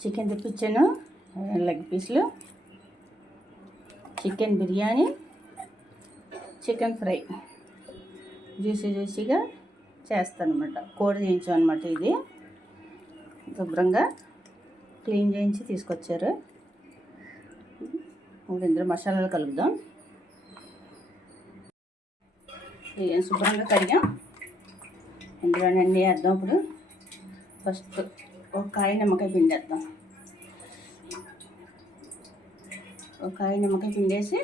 Chicken తెప్పించాను. Leg పీస్లు chicken biryani. Chicken fry. Juicy జ్యూసీగా చేస్తాను అనమాట కోడి చేయించాం అనమాట ఇది. శుభ్రంగా క్లీన్ చేయించి తీసుకొచ్చారు. ఇప్పుడు ఇందులో మసాలాలు కలుపుదాం. శుభ్రంగా కడిగాం. ఇందులో అన్నీ వేద్దాం ఇప్పుడు. ఫస్ట్ ఒక కాయ నిమ్మకాయ పిండేద్దాం ఒక కాయ నిమ్మకాయ పిండేసి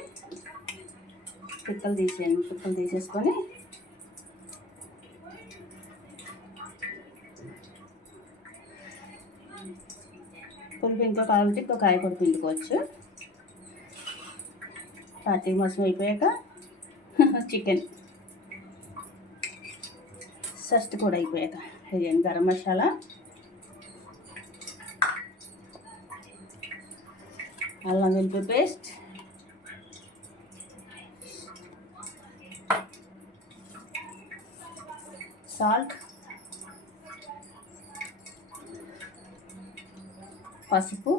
పిక్కలు తీసేయండి. పిక్కలు తీసేసుకొని పులుపు ఇంకో కావాలంటే ఇంకో కాయ కూడా పిండుకోవచ్చు. కార్తీక మాసం అయిపోయాక చికెన్. షష్టి కూడా అయిపోయాక. వేయండి గరం మసాలా? అల్లం వెల్లుల్లి పేస్ట్. సాల్ట్. పసుపు.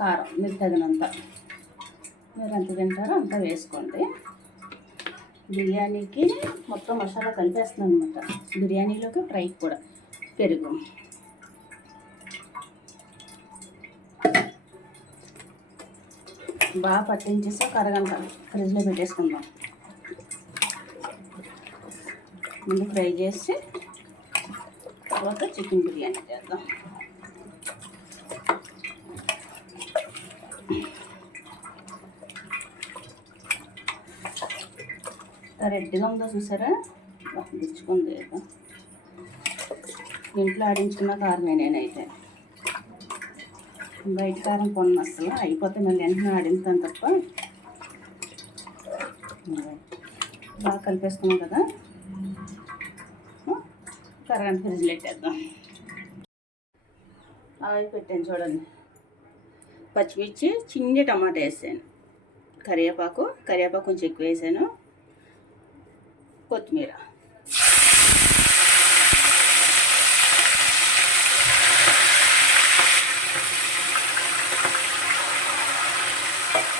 కారం మీరు తగినంత. మీరు ఎంత తింటారో అంత వేసుకోండి. బిర్యానీకి మొత్తం మసాలా కలిపేస్తుంది అనమాట బిర్యానీలోకి ఫ్రైకి కూడా పెరుగు. బాగా పట్టించేసి ఒక అరగంట ఫ్రిడ్జ్లో పెట్టేసుకుందాం. ముందు ఫ్రై చేసి తర్వాత చికెన్ బిర్యానీ చేద్దాం. రెడ్గా ఉందో చూసారా? తెచ్చుకుంది ఇంట్లో ఆడించుకున్న కారమే నేనైతే. బయట కారం కొన్న అసలు. అయిపోతే మళ్ళీ వెంటనే ఆడింతాను తప్ప. బాగా కలిపేసుకున్నాం కదా. కరెంట్ ఫ్రిడ్జ్ పెట్టేద్దాం. ఆయిల్ పెట్టాను చూడండి. పచ్చిమిర్చి చిన్ని టమాటా వేసాను. కరివేపాకు కరివేపాకు కొంచెం ఎక్కువ వేసాను. కొత్తిమీర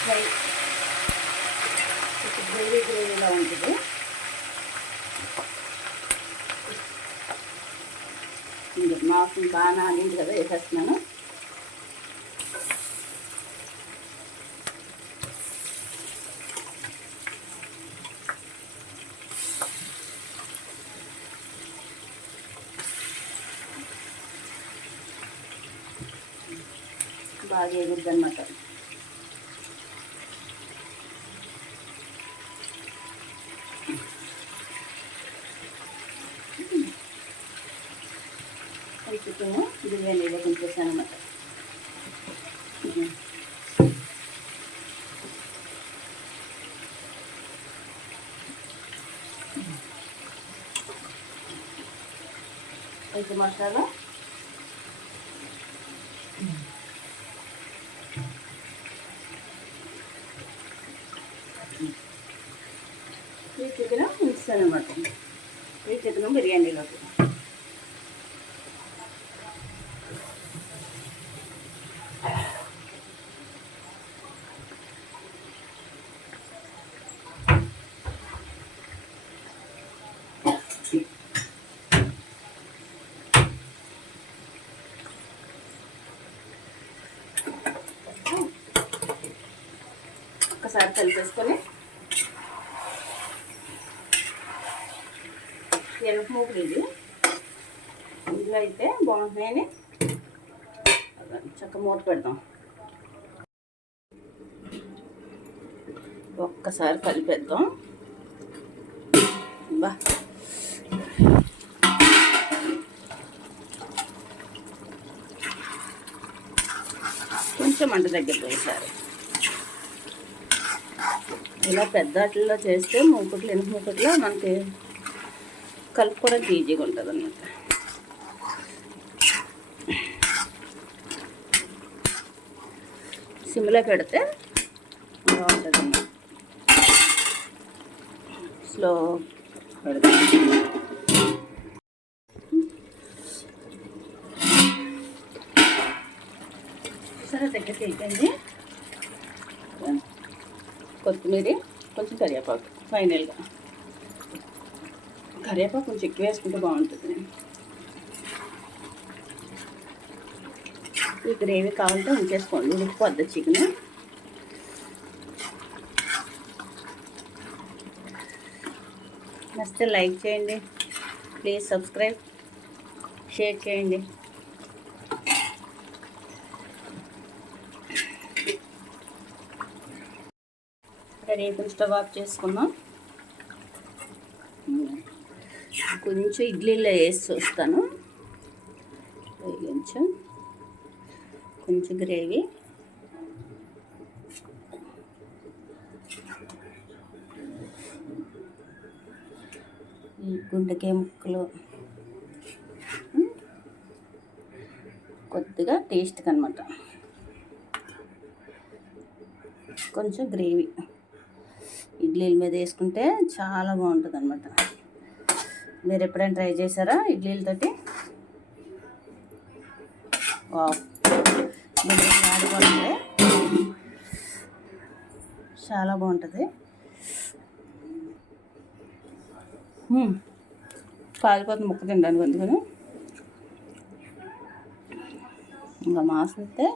ఫ్రై కొంచెం ఇలా ఉంటుంది. ఇంకా మాకు బాగా నానింది కదా వేసేస్తున్నాను. బాగా ఎగుద్ది అనమాట చికెన్ బిర్యానీలో దింపేసాను అనమాట ఇది మసాలా ఈ చికెన్ మిక్స్ అనమాట ఈ చికెన్ బిర్యానీలోకి ఒకసారి కలిపేసుకొని ఎరుపు మూకులు ఇది ఇందులో అయితే బాగుంటున్నాయని చక్క మూత పెడదాం. ఒక్కసారి కలిపేద్దాం. బా. కొంచెం మంట దగ్గర వేసారు. ఇలా పెద్ద అట్లలో చేస్తే మూకట్లు ఎనిమిది మూకట్లో మనకి కలుపుకోవడానికి ఈజీగా ఉంటుంది అన్నమాట సిమ్లో పెడితే బాగుంటుంది స్లో పెడతా. సరే తగ్గితే అయిపోయింది. కొత్తిమీర కొంచెం కరివేపాకు ఫైనల్గా. కరివేపాకు కొంచెం ఎక్కువ వేసుకుంటే బాగుంటుంది. ఈ గ్రేవీ కావాలంటే ఉంచేసుకోండి. ఉడికిపోద్ది చికెన్. నచ్చితే లైక్ చేయండి. ప్లీజ్ సబ్స్క్రైబ్ షేర్ చేయండి. రేపు స్టవ్ ఆఫ్ చేసుకుందాం. కొంచెం ఇడ్లీలో వేసి చూస్తాను కొంచెం కొంచెం గ్రేవీ. ఈ గుండెకాయ ముక్కలు. కొద్దిగా టేస్ట్కి అనమాట కొంచెం గ్రేవీ. ఇడ్లీల మీద వేసుకుంటే చాలా బాగుంటుంది అనమాట మీరు ఎప్పుడైనా ట్రై చేశారా ఇడ్లీలతోటి వావ్. చాలా బాగుంటుంది. మ్మ్. కాలిపోతుంది ముక్క తినడానికి అందుకని ఇంకా మాసం అయితే.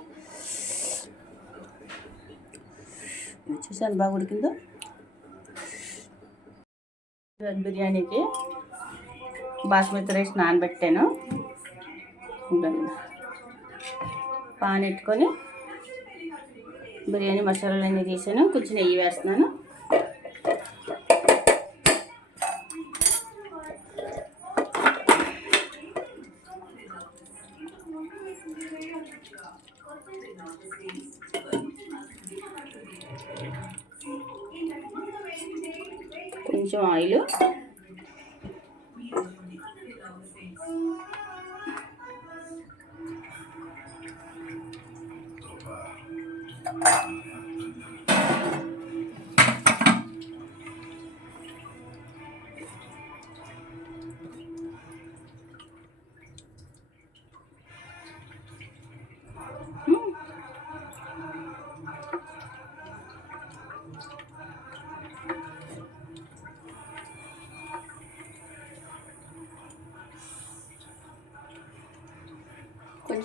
చూసాను బాగా ఉడికిందో? బిర్యానీకి బాస్మతి రైస్ నానబెట్టాను. పాన్ పెట్టుకొని బిర్యానీ మసాలాలు అన్నీ తీసాను. కొంచెం నెయ్యి వేస్తున్నాను. కొంచెం ఆయిల్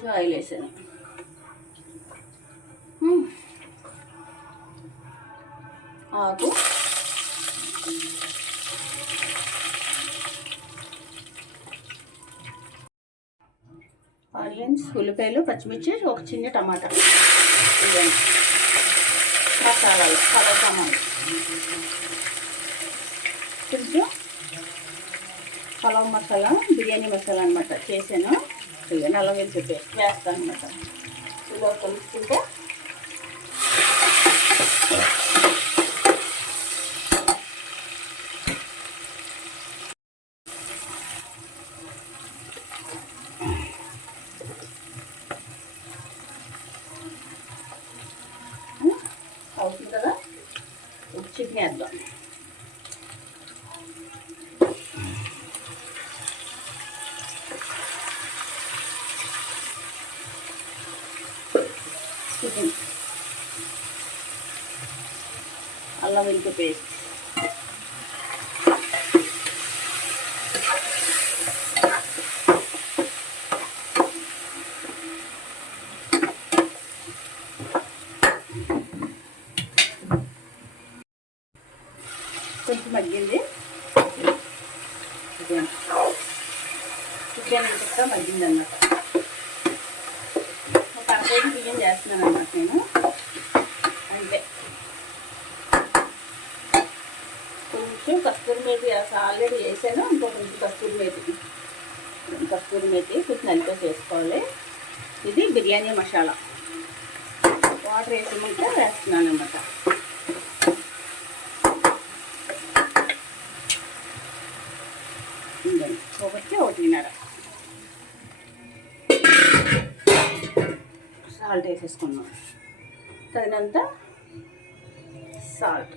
కొంచెం ఆయిల్ వేసాను ఆకు. ఆనియన్స్ ఉల్లిపాయలు పచ్చిమిర్చి ఒక చిన్న టమాటా. ఇవన్నీ మసాలాలు కలర్ టమాటా. కొంచెం పలావ్ మసాలా బిర్యానీ మసాలా అనమాట చేశాను. ఇక నల్ల వెళ్తే పేస్ట్ వేస్తాను అనమాట ఇలా కలుపుకుంటే అవుతుంది కదా చికెన్ వేద్దాం చికెన్ అల్లం వెల్లుల్లి పేస్ట్. కొంచెం మగ్గింది. చికెన్ చికెన్ మగ్గింది అన్నమాట ఒక అరకేజీ బియ్యం చేస్తున్నాను అన్నమాట నేను. అంటే కస్తూరి మేతి ఆల్రెడీ వేసాను. ఇంకో కొంచెం కస్తూరి మేతి కస్తూరి మేతి కొంచెం నలిపే చేసుకోవాలి. ఇది బిర్యానీ మసాలా. వాటర్ వేసమంటే వేస్తున్నాను అనమాట ఒకటి ఒకటిన్నర. సాల్ట్ వేసేసుకున్నాం. తగినంత సాల్ట్.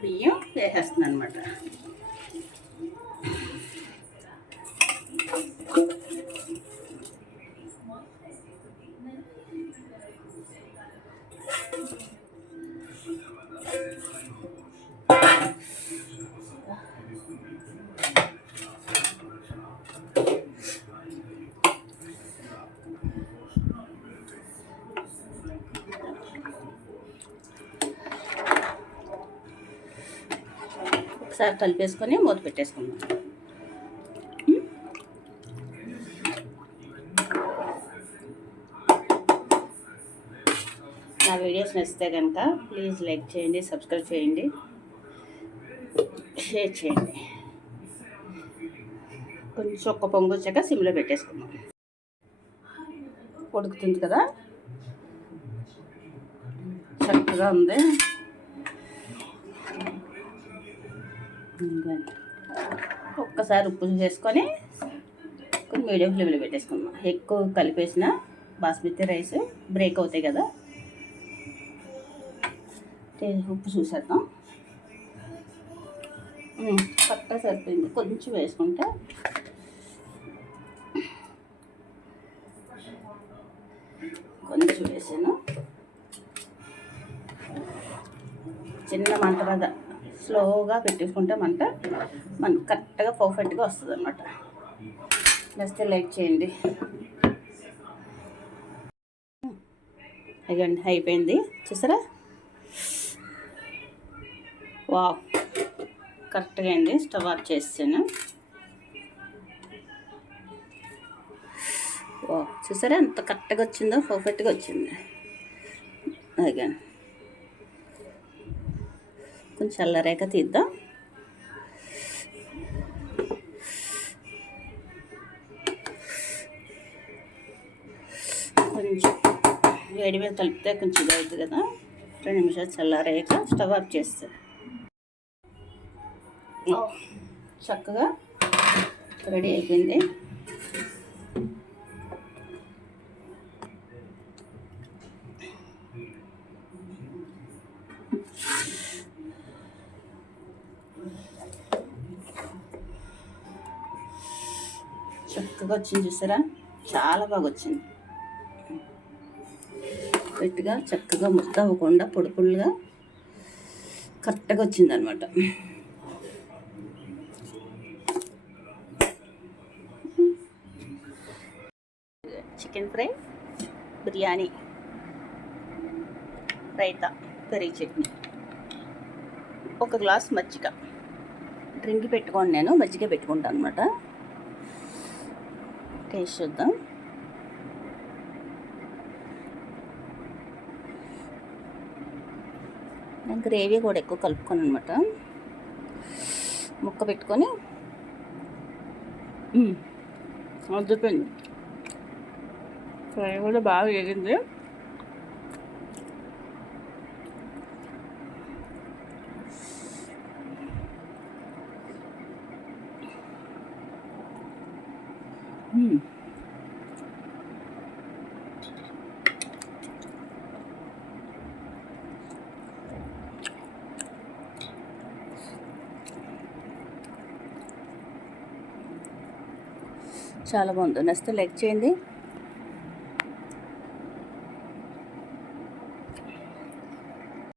బియ్యం వేసేస్తున్నాను అనమాట ఒకసారి కలిపేసుకొని మూత పెట్టేసుకుందాం. నా వీడియోస్ నచ్చితే కనుక ప్లీజ్ లైక్ చేయండి సబ్స్క్రైబ్ చేయండి షేర్ చేయండి. కొంచెం ఒక్క పొంగు వచ్చాక సిమ్లో పెట్టేసుకుందాం. ఉడుకుతుంది కదా? చక్కగా ఉంది. ఇంకా ఒక్కసారి ఉప్పు చేసుకొని కొన్ని మీడియం ఫ్లేమ్లో పెట్టేసుకుందాం. ఎక్కువ కలిపేసిన బాస్మతి రైస్ బ్రేక్ అవుతాయి కదా. ఉప్పు చూసేద్దాం. పక్క సరిపోయింది. కొంచెం వేసుకుంటే కొంచెం వేసాను. చిన్న మంట స్లోగా పెట్టేసుకుంటే మంట మనకు కరెక్ట్గా పర్ఫెక్ట్గా వస్తుంది అనమాట నచ్చితే లైక్ చేయండి అయ్యండి అయిపోయింది. చూసారా? వా కరెక్ట్గా అయింది స్టవ్ ఆఫ్ చేసాను వా చూసారా ఎంత కరెక్ట్గా వచ్చిందో పర్ఫెక్ట్గా వచ్చింది. అదిగాని కొంచెం చల్లరేక తీద్దాం. కొంచెం వేడి మీద కలిపితే కొంచెం అవుతుంది కదా. రెండు నిమిషాలు చల్లారేక స్టవ్ ఆఫ్ చేస్తా. చక్కగా రెడీ అయిపోయింది. బాగా వచ్చింది చూసారా? చాలా బాగా వచ్చింది గట్టిగా చక్కగా ముద్ద అవ్వకుండా పొడి పొడిగా కరెక్ట్గా వచ్చింది అనమాట చికెన్ ఫ్రై బిర్యానీ రైతా పెరుగు చట్నీ. ఒక గ్లాస్ మజ్జిగ. డ్రింక్ పెట్టుకోండి నేను మజ్జిగ పెట్టుకుంటాను అనమాట వేసి చూద్దాం. గ్రేవీ కూడా ఎక్కువ కలుపుకొని అనమాట ముక్క పెట్టుకొని. మ్మ్. ఫ్రై కూడా బాగా వేగింది. చాలా బాగుంది. నచ్చితే లైక్ చేయండి.